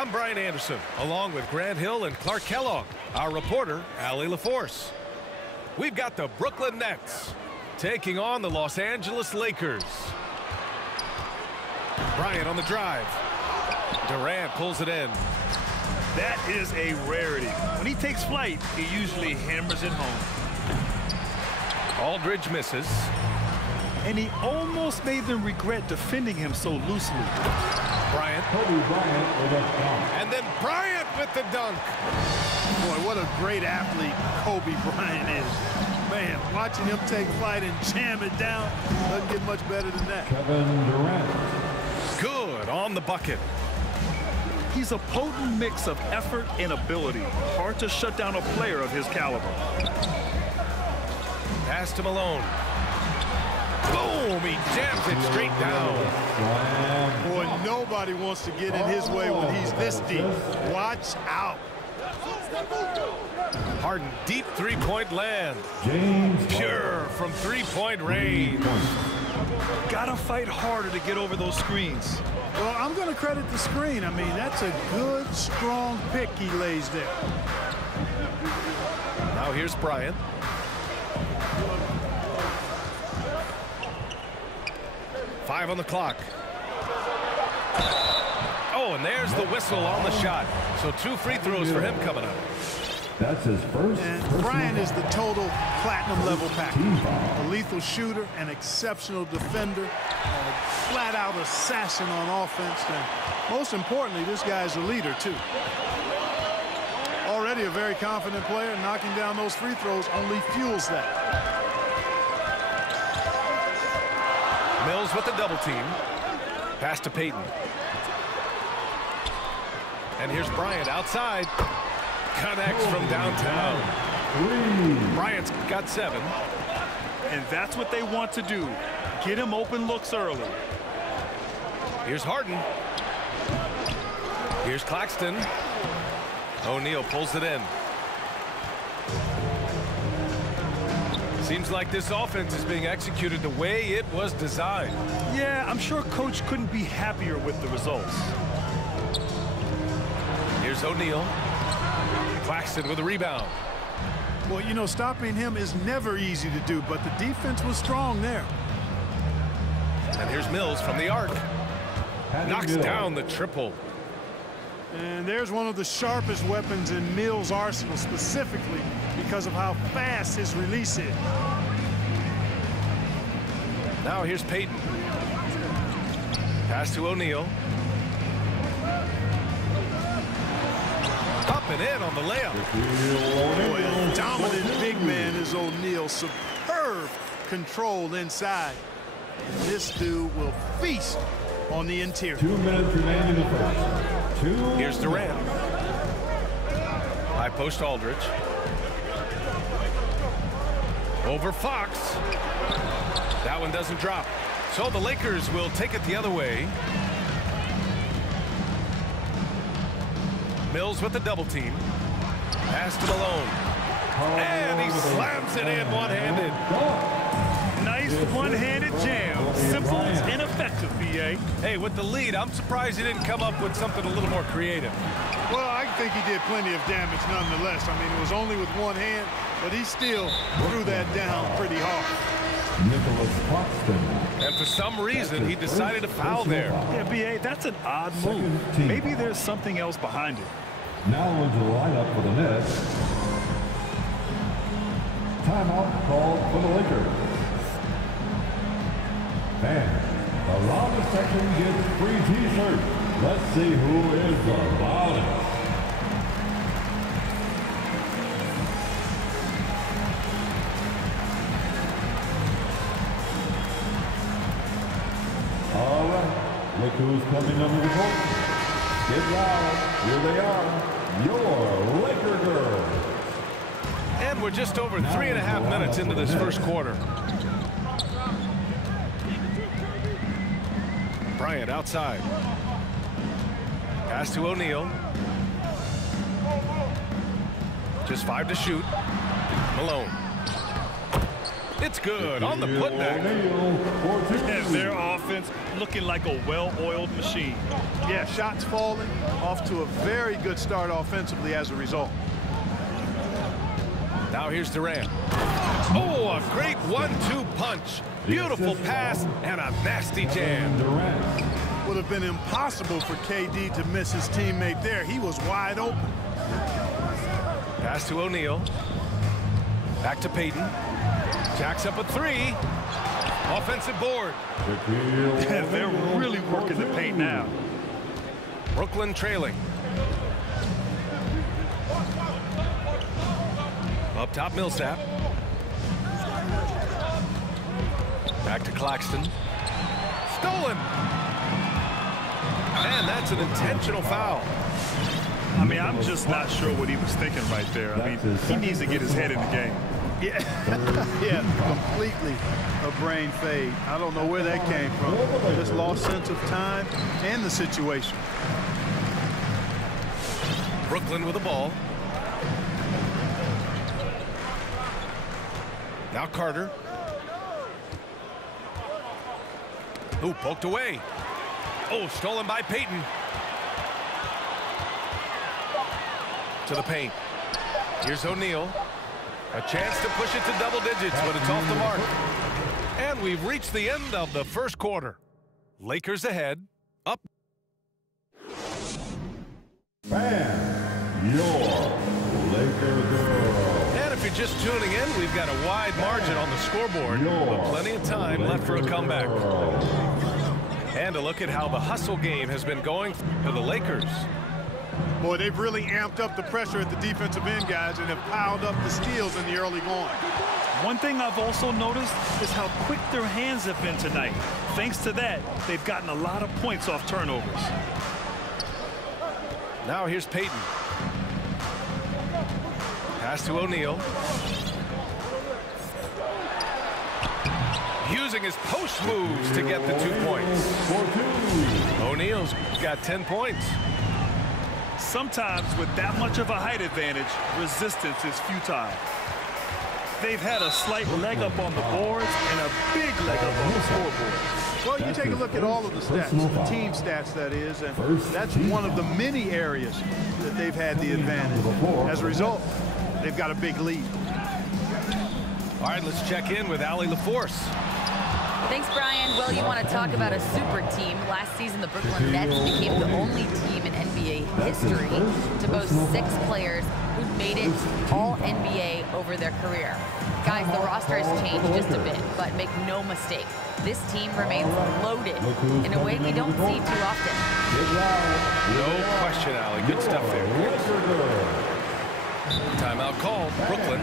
I'm Brian Anderson, along with Grant Hill and Clark Kellogg, our reporter, Allie LaForce. We've got the Brooklyn Nets taking on the Los Angeles Lakers. Bryant on the drive. Durant pulls it in. That is a rarity. When he takes flight, he usually hammers it home. Aldridge misses. And he almost made them regret defending him so loosely. Bryant. Kobe Bryant with a dunk. And then Bryant with the dunk. Boy, what a great athlete Kobe Bryant is. Man, watching him take flight and jam it down doesn't get much better than that. Kevin Durant. Good on the bucket. He's a potent mix of effort and ability. Hard to shut down a player of his caliber. Pass to Malone. Boom! He jams it straight down. Boy, nobody wants to get in his way when he's this deep. Watch out. Harden, deep three-point land. James Pure from three-point range. Gotta fight harder to get over those screens. Well, I'm going to credit the screen. I mean, that's a good, strong pick he lays there. Now here's Bryant. Five on the clock. Oh, and there's the whistle on the shot. So 2 free throws for him coming up. That's his first. And Bryant is the total platinum level package. A lethal shooter, an exceptional defender, a flat-out assassin on offense, and most importantly, this guy's a leader too. Already a very confident player, knocking down those free throws only fuels that. Mills with the double team. Pass to Payton. And here's Bryant outside. Connects from downtown. Bryant's got 7. And that's what they want to do. Get him open looks early. Here's Harden. Here's Claxton. O'Neal pulls it in. Seems like this offense is being executed the way it was designed. Yeah, I'm sure Coach couldn't be happier with the results. Here's O'Neal. Claxton with a rebound. Well, you know, stopping him is never easy to do, but the defense was strong there. And here's Mills from the arc. Knocks down the triple. And there's one of the sharpest weapons in Mills' arsenal, specifically because of how fast his release is. Now here's Payton. Pass to O'Neal. Up and in on the layup. Boy, a dominant big man is O'Neal. Superb control inside. And this dude will feast on the interior. 2 minutes remaining in the first. Here's Durant. High post Aldridge. Over Fox. That one doesn't drop. So the Lakers will take it the other way. Mills with the double team. Pass to Malone. And he slams it in one-handed. Nice one-handed jam. Simple and effective, B.A. Hey, with the lead, I'm surprised he didn't come up with something a little more creative. Well, I think he did plenty of damage nonetheless. I mean, it was only with one hand, but he still threw that down pretty hard. And for some reason, he decided to foul there. Yeah, B.A., that's an odd move. Maybe there's something else behind it. Now into the lineup for the Nets. Timeout called for the Lakers. Fans, around the section gets free T-shirts. Let's see who is the loudest. All right, look who's coming under the court. Get loud. Here they are, your Laker girls. And we're just over 3.5 minutes into this first quarter. Bryant outside. Pass to O'Neal. Just 5 to shoot. Malone. It's good on the putback. And their offense looking like a well-oiled machine. Yeah, shots falling, off to a very good start offensively as a result. Now here's Durant. Oh, a great 1-2 punch. Beautiful pass and a nasty jam. Would have been impossible for KD to miss his teammate there. He was wide open. Pass to O'Neal. Back to Payton. Jacks up a three. Offensive board. They're really working the paint now. Brooklyn trailing. Up top, Millsap. Back to Claxton. Stolen. And that's an intentional foul. I mean, I'm just not sure what he was thinking right there. I mean, he needs to get his head in the game. Yeah, yeah, completely a brain fade. I don't know where that came from. Just lost sense of time and the situation. Brooklyn with the ball. Now Carter. Ooh, poked away. Oh, stolen by Payton. To the paint. Here's O'Neal. A chance to push it to double digits, but it's off the mark. And we've reached the end of the first quarter. Lakers ahead. Up. And your Laker girl. And if you're just tuning in, we've got a wide margin on the scoreboard, but plenty of time left for a comeback. And a look at how the hustle game has been going for the Lakers. Boy, they've really amped up the pressure at the defensive end, guys, and have piled up the steals in the early going. One thing I've also noticed is how quick their hands have been tonight. Thanks to that, they've gotten a lot of points off turnovers. Now here's Payton. Pass to O'Neal. Using his post moves to get the 2 points. O'Neal's got 10 points. Sometimes with that much of a height advantage, resistance is futile. They've had a slight leg up on the boards and a big leg up on the scoreboard. Well, you take a look at all of the stats, the team stats, that is, and that's one of the many areas that they've had the advantage. As a result, they've got a big lead. All right, let's check in with Allie LaForce. Thanks, Brian. Well, you want to talk about a super team. Last season, the Brooklyn Nets became the only team in NBA history to boast 6 players who made it all NBA over their career. Guys, the roster has changed just a bit, but make no mistake, this team remains loaded in a way we don't see too often. No question, Allie. Good stuff there. Timeout called, Brooklyn.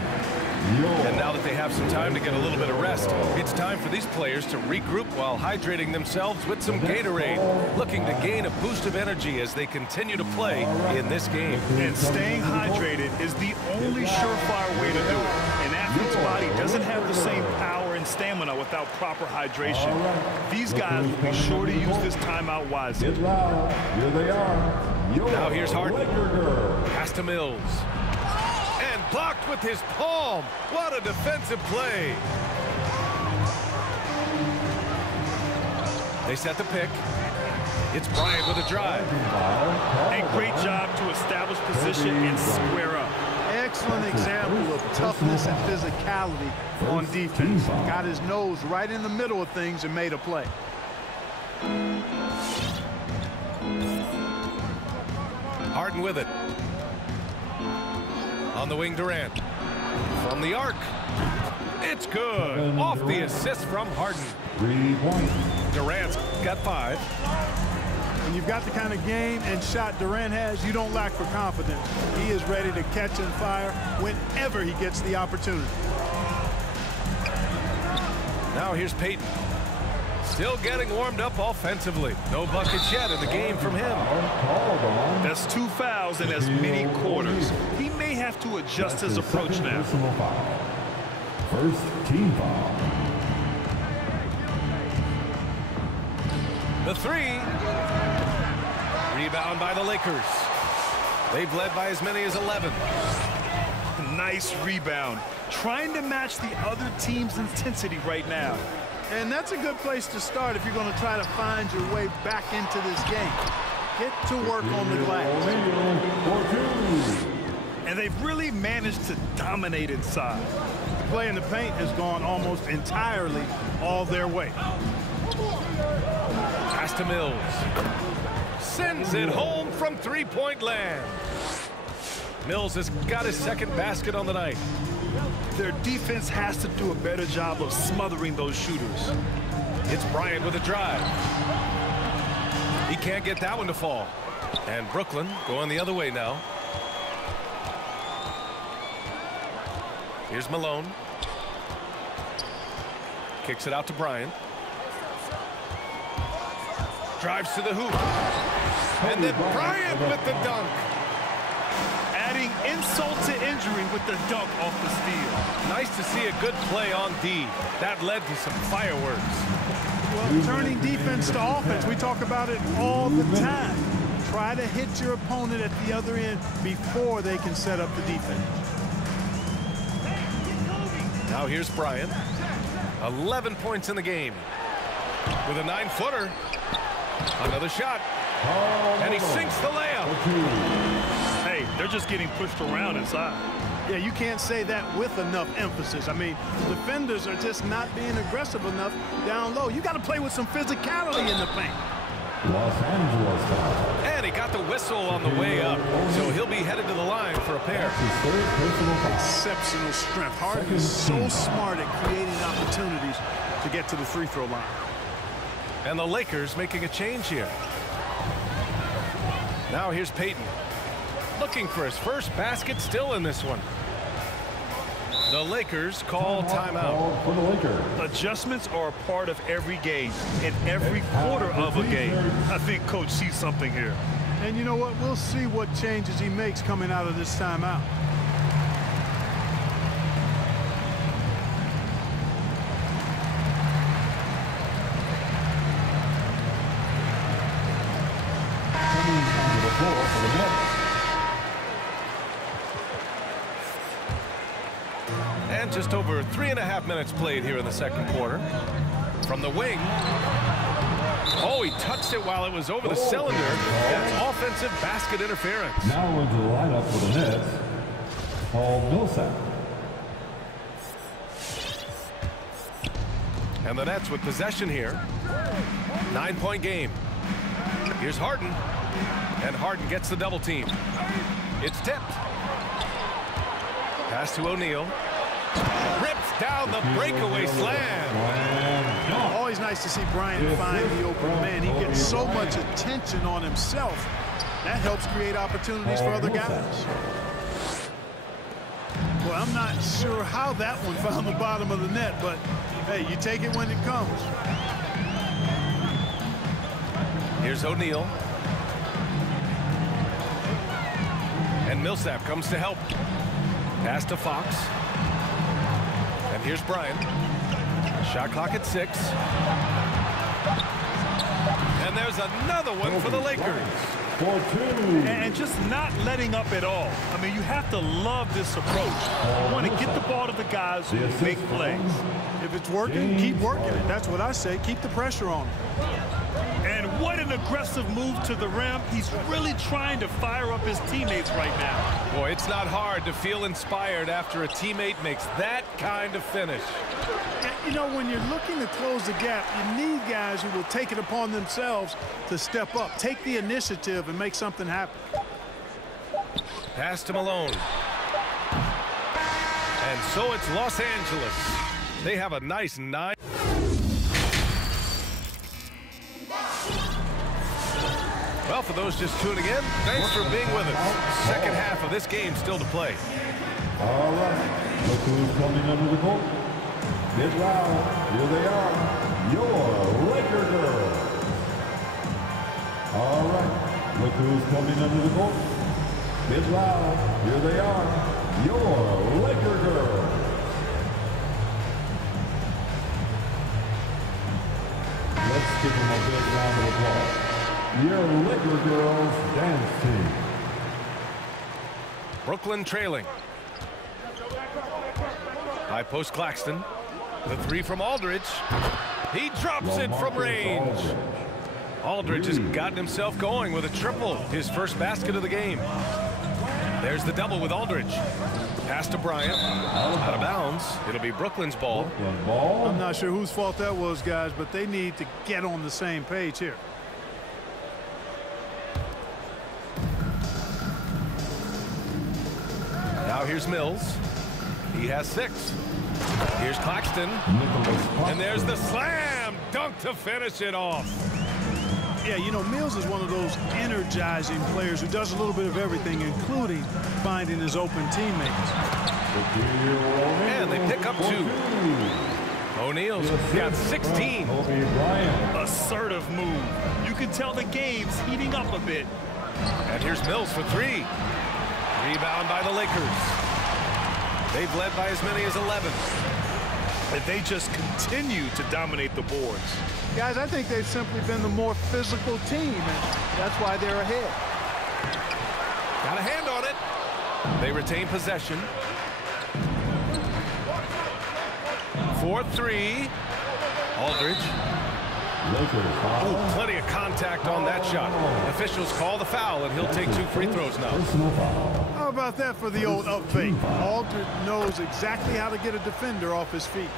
And now that they have some time to get a little bit of rest, it's time for these players to regroup while hydrating themselves with some Gatorade, looking to gain a boost of energy as they continue to play in this game. And staying hydrated is the only surefire way to do it. An athlete's body doesn't have the same power and stamina without proper hydration. These guys will be sure to use this timeout wisely. Get loud. Here they are. Now here's Harden. Pass to Mills. Blocked with his palm. What a defensive play. They set the pick. It's Bryant with a drive. A great job to establish position and square up. Excellent example of toughness and physicality on defense. Got his nose right in the middle of things and made a play. Harden with it. On the wing, Durant. From the arc. It's good. Off the assist from Harden. 3 points. Durant's got 5. When you've got the kind of game and shot Durant has, you don't lack for confidence. He is ready to catch and fire whenever he gets the opportunity. Now here's Payton. Still getting warmed up offensively. No buckets yet in the game from him. That's 2 fouls in as many quarters. He may have to adjust his approach now. First team foul. The 3. Rebound by the Lakers. They've led by as many as 11. Nice rebound. trying to match the other team's intensity right now. And that's a good place to start if you're going to try to find your way back into this game. Get to work on the glass. And they've really managed to dominate inside. Play in the paint has gone almost entirely all their way. Pass to Mills. Sends it home from three-point land. Mills has got his second basket on the night. Their defense has to do a better job of smothering those shooters. It's Bryant with a drive. He can't get that one to fall. And Brooklyn going the other way now. Here's Malone. Kicks it out to Bryant. Drives to the hoop. And then Bryant with the dunk. Adding insult to injury with the dunk off the steal. Nice to see a good play on D. That led to some fireworks. Well, turning defense to offense, we talk about it all the time. Try to hit your opponent at the other end before they can set up the defense. Now here's Bryant. 11 points in the game. With a 9-footer. Another shot. And he sinks the layup. Hey, they're just getting pushed around inside. Yeah, you can't say that with enough emphasis. I mean, defenders are just not being aggressive enough down low. You got to play with some physicality in the paint. Los Angeles. And he got the whistle on the way up. So he'll be headed to the line for a pair. Exceptional strength. Harden is so smart at creating opportunities to get to the free throw line. And the Lakers making a change here. Now here's Payton. Looking for his first basket, still in this one. The Lakers call timeout. For the Lakers. Adjustments are a part of every game, and every quarter of a game. I think Coach sees something here. And you know what? We'll see what changes he makes coming out of this timeout. Coming onto the floor for the Nets. And just over 3.5 minutes played here in the second quarter. From the wing. Oh, he touched it while it was over the cylinder. That's offensive basket interference. Now into the lineup for the Nets, Paul Millsap. And the Nets with possession here. 9-point game. Here's Harden. And Harden gets the double team. It's tipped. Pass to O'Neal. Rips down the breakaway slam. Always nice to see Bryant find the open man. He gets so much attention on himself. That helps create opportunities for other guys. Well, I'm not sure how that one found the bottom of the net, but hey, you take it when it comes. Here's O'Neal. And Millsap comes to help. Pass to Fox. And here's Bryant. Shot clock at 6. And there's another one for the Lakers. And just not letting up at all. I mean, you have to love this approach. You want to get the ball to the guys who make plays. If it's working, keep working it. That's what I say. Keep the pressure on him. And what an aggressive move to the rim. He's really trying to fire up his teammates right now. Boy, it's not hard to feel inspired after a teammate makes that kind of finish. You know, when you're looking to close the gap, you need guys who will take it upon themselves to step up, take the initiative, and make something happen. Pass to Malone. And so it's Los Angeles. They have a nice 9. Well, for those just tuning in, thanks for being with us. Second half of this game still to play. All right, look who's coming under the court. Get loud, here they are, your Laker girls. All right, look who's coming under the court. Get loud, here they are, your Laker girls. Let's give them a big round of applause. Your Laker girls dance team. Brooklyn trailing. High post Claxton. The three from Aldridge. He drops it from range. Aldridge has gotten himself going with a triple. His first basket of the game. There's the double with Aldridge. Pass to Bryant. Out of bounds. It'll be Brooklyn's ball. I'm not sure whose fault that was, guys, but they need to get on the same page here. Now here's Mills. He has 6. Here's Claxton. And there's the slam dunk to finish it off. Yeah, you know, Mills is one of those energizing players who does a little bit of everything, including finding his open teammates. And they pick up 2. O'Neal's got 16. Assertive move. You can tell the game's heating up a bit. And here's Mills for 3. Rebound by the Lakers. They've led by as many as 11. And they just continue to dominate the boards. Guys, I think they've simply been the more physical team, and that's why they're ahead. Got a hand on it. They retain possession. 4-3. Aldridge. Ooh, plenty of contact on that shot. Officials call the foul, and he'll take 2 free throws now. How about that for the old up fake? Aldridge knows exactly how to get a defender off his feet.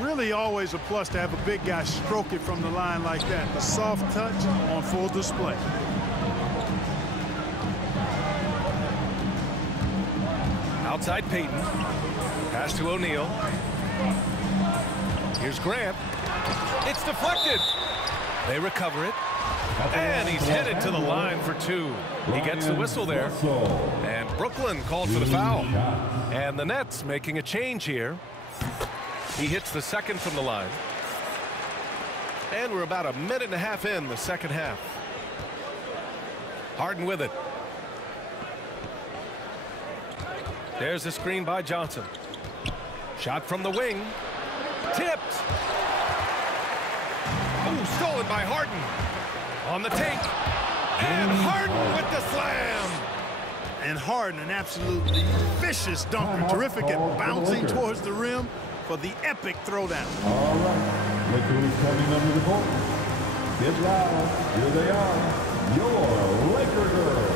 Really always a plus to have a big guy stroke it from the line like that. The soft touch on full display. Outside Payton. Pass to O'Neal. Here's Grant. It's deflected. They recover it. And he's headed to the line for 2. He gets the whistle there. And Brooklyn called for the foul. And the Nets making a change here. He hits the second from the line. And we're about a minute and a half in the second half. Harden with it. There's the screen by Johnson. Shot from the wing. Tipped. Ooh, stolen by Harden. On the take. And Harden with the slam. And Harden, an absolutely vicious dunker. Terrific at bouncing towards the rim for the epic throwdown. All right. Look who's coming under the court. Get loud. Here they are. Your Laker girls.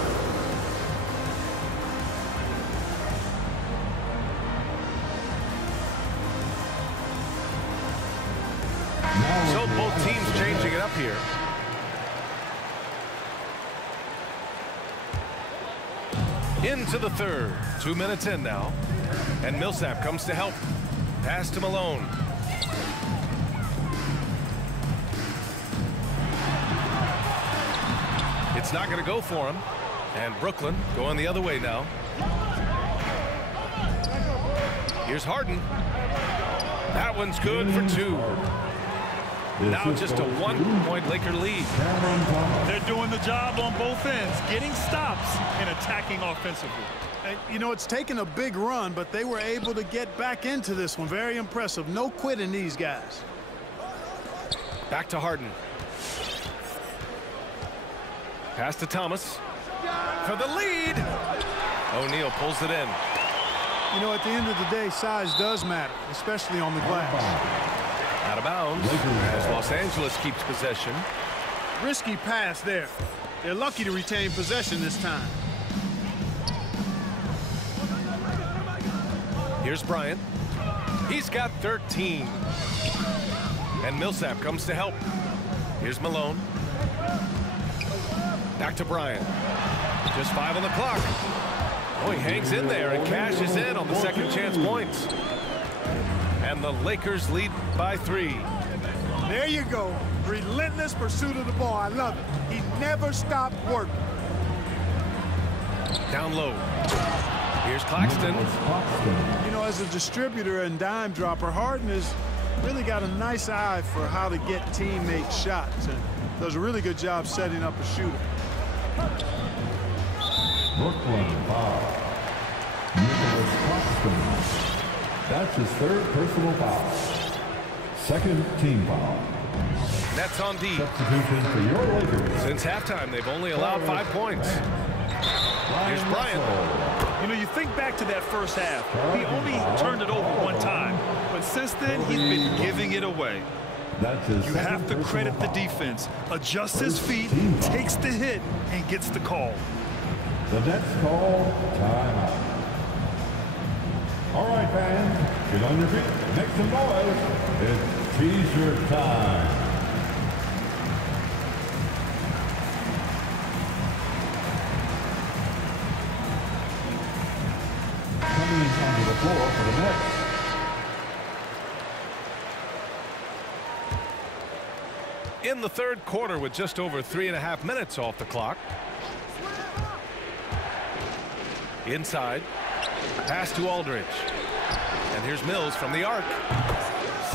So both teams changing it up here. Into the third. 2 minutes in now. And Millsap comes to help. Pass to Malone. It's not going to go for him. And Brooklyn going the other way now. Here's Harden. That one's good for 2. Now just a 1-point Laker lead. They're doing the job on both ends, getting stops and attacking offensively. And, you know, it's taken a big run, but they were able to get back into this one. Very impressive. No quitting these guys. Back to Harden. Pass to Thomas. For the lead. O'Neal pulls it in. You know, at the end of the day, size does matter, especially on the glass. Out of bounds as Los Angeles keeps possession. Risky pass there. They're lucky to retain possession this time. Here's Bryant. He's got 13. And Millsap comes to help. Here's Malone. Back to Bryant. Just 5 on the clock. Oh, he hangs in there and cashes in on the second chance points. And the Lakers lead by 3. There you go. Relentless pursuit of the ball. I love it. He never stopped working. Down low. Here's Claxton. You know, as a distributor and dime dropper, Harden has really got a nice eye for how to get teammates shots and does a really good job setting up a shooter. Brooklyn foul. Nicholas Claxton. That's his 3rd personal foul. 2nd team foul. Nets on D. Substitution for your Lakers. Since halftime, they've only allowed 5 points. Here's Bryant. You know, you think back to that first half. He only turned it over one time. But since then, he's been giving it away. You have to credit the defense. Adjusts his feet, takes the hit, and gets the call. The Nets call timeout. All right, fans, get on your feet, make some noise. It's T-shirt time. Coming onto the floor for the Nets. In the third quarter with just over 3.5 minutes off the clock. Inside. Pass to Aldridge. And here's Mills from the arc.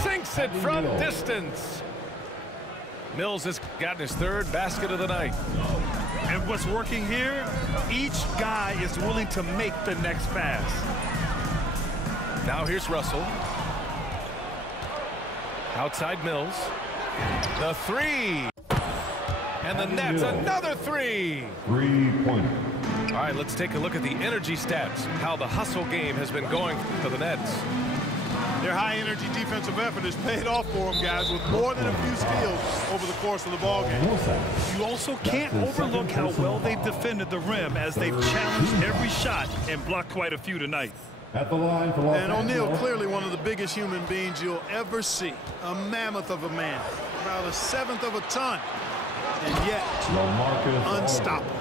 Sinks it from distance. Mills has gotten his third basket of the night. And what's working here, each guy is willing to make the next pass. Now here's Russell. Outside Mills. The three. And the Nets, another three. 3-point. All right, let's take a look at the energy stats, how the hustle game has been going for the Nets. Their high-energy defensive effort has paid off for them, guys, with more than a few steals over the course of the ballgame. You also can't overlook how well they've defended the rim as they've challenged every shot and blocked quite a few tonight. At the line for And O'Neal, clearly one of the biggest human beings you'll ever see. A mammoth of a man, about 1/7 of a ton, and yet unstoppable.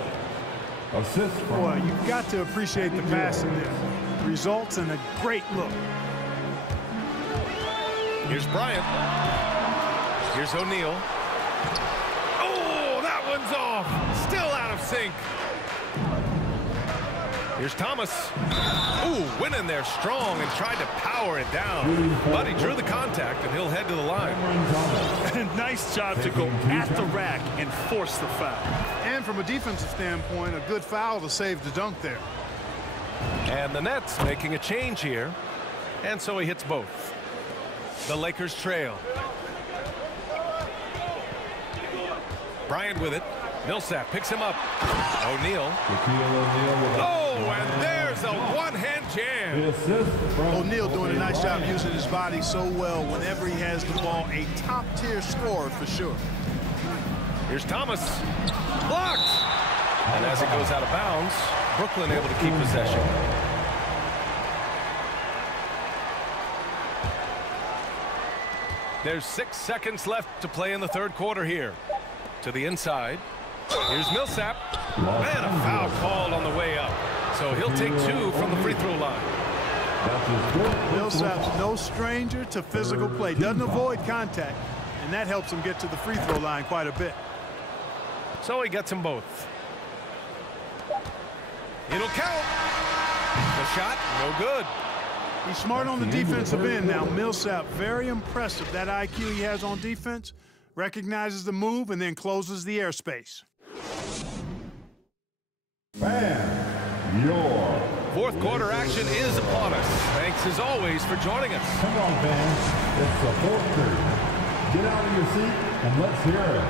Assist from Boy, you've got to appreciate the passing there. Results in a great look. Here's Bryant. Here's O'Neal. Oh, that one's off. Still out of sync. Here's Thomas. Ooh, went in there strong and tried to power it down. But he drew the contact, and he'll head to the line. Nice job to go at the rack and force the foul. And from a defensive standpoint, a good foul to save the dunk there. And the Nets making a change here. And so he hits both. The Lakers trail. Bryant with it. Millsap picks him up. O'Neal. Oh, and there's a one-hand jam. O'Neal doing a nice job using his body so well whenever he has the ball. A top-tier scorer for sure. Here's Thomas. Blocked. And as it goes out of bounds, Brooklyn able to keep possession. There's 6 seconds left to play in the third quarter here. To the inside. Here's Millsap. And a foul called on the way up. So he'll take 2 from the free throw line. Millsap's no stranger to physical play. Doesn't avoid contact. And that helps him get to the free throw line quite a bit. So he gets them both. It'll count. The shot, no good. He's smart on the defensive end now. Millsap, very impressive. That IQ he has on defense. Recognizes the move and then closes the airspace. Fans, your Fourth quarter action is upon us. Thanks as always for joining us. Come on, fans. It's the fourth period. Get out of your seat and let's hear it.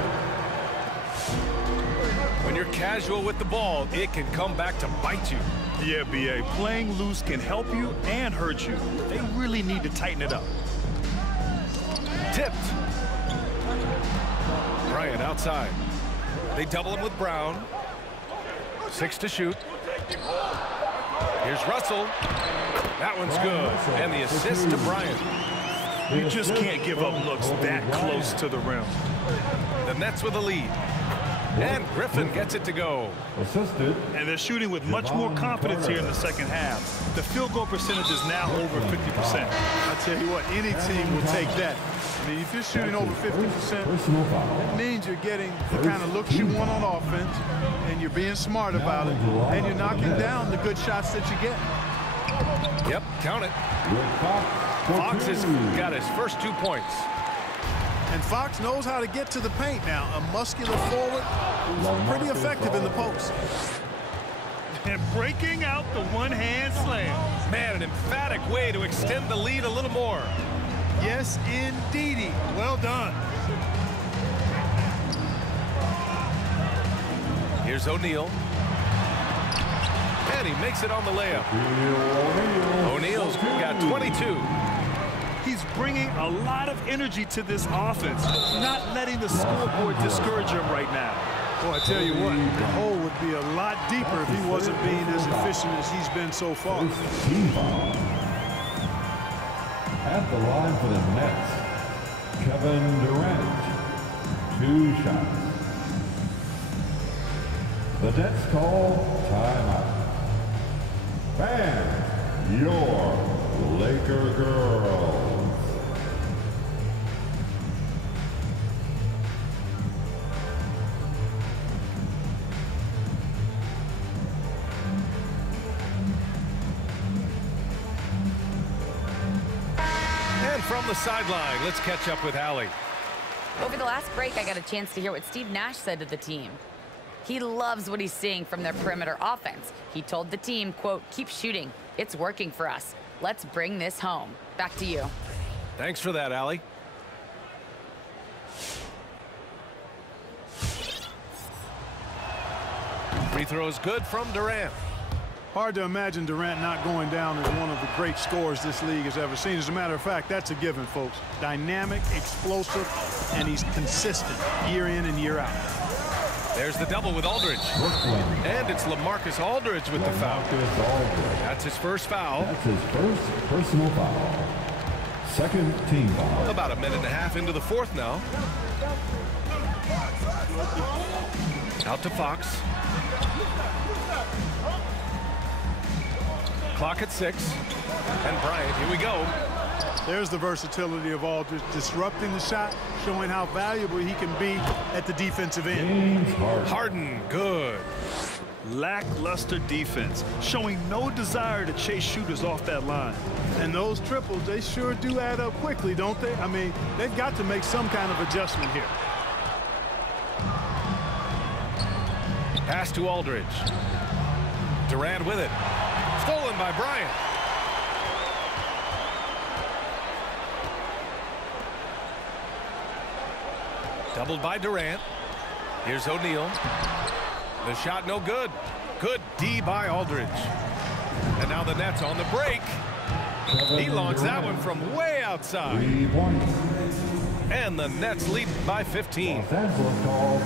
When you're casual with the ball, it can come back to bite you. Yeah, B.A. Playing loose can help you and hurt you. They really need to tighten it up. Tipped. Bryant outside. They double him with Brown. 6 to shoot. Here's Russell. That one's good. And the assist to Bryant. You just can't give up looks that close to the rim. The Nets with a lead. And Griffin gets it to go. Assisted. And they're shooting with much more confidence here in the second half. The field goal percentage is now over 50%. I tell you what, any team will take that. I mean, if you're shooting over 50%, it means you're getting the kind of looks you want on offense, and you're being smart about it, and you're knocking down the good shots that you get. Yep, count it. Fox has got his first 2 points. And Fox knows how to get to the paint now. A muscular forward who's pretty effective in the post. And breaking out the one-hand slam. Man, an emphatic way to extend the lead a little more. Yes, indeedy. Well done. Here's O'Neal. And he makes it on the layup. O'Neal's got 22. He's bringing a lot of energy to this offense, not letting the scoreboard discourage him right now. Well, I tell you what, the hole would be a lot deeper if he wasn't being as efficient as he's been so far. Team foul. At the line for the Nets, Kevin Durant. 2 shots. The Nets call timeout. Fans, your Laker girls. And from the sideline, let's catch up with Allie. Over the last break, I got a chance to hear what Steve Nash said to the team. He loves what he's seeing from their perimeter offense. He told the team, quote, "Keep shooting. It's working for us. Let's bring this home." Back to you. Thanks for that, Allie. Free throw is good from Durant. Hard to imagine Durant not going down as one of the great scorers this league has ever seen. As a matter of fact, that's a given, folks. Dynamic, explosive, and he's consistent year in and year out. There's the double with Aldridge. And it's LaMarcus Aldridge with the foul. That's his first foul. That's his first personal foul. Second team foul. About a minute and a half into the fourth now. Out to Fox. Clock at 6. And Bryant, here we go. There's the versatility of Aldridge, disrupting the shot, showing how valuable he can be at the defensive end. Harden, good. Lackluster defense, showing no desire to chase shooters off that line. And those triples, they sure do add up quickly, don't they? I mean, they've got to make some kind of adjustment here. Pass to Aldridge. Durant with it. Stolen by Bryant. Doubled by Durant. Here's O'Neal. The shot no good. Good D by Aldridge. And now the Nets on the break. He launched that one from way outside. 3 points. And the Nets lead by 15. Los Angeles calls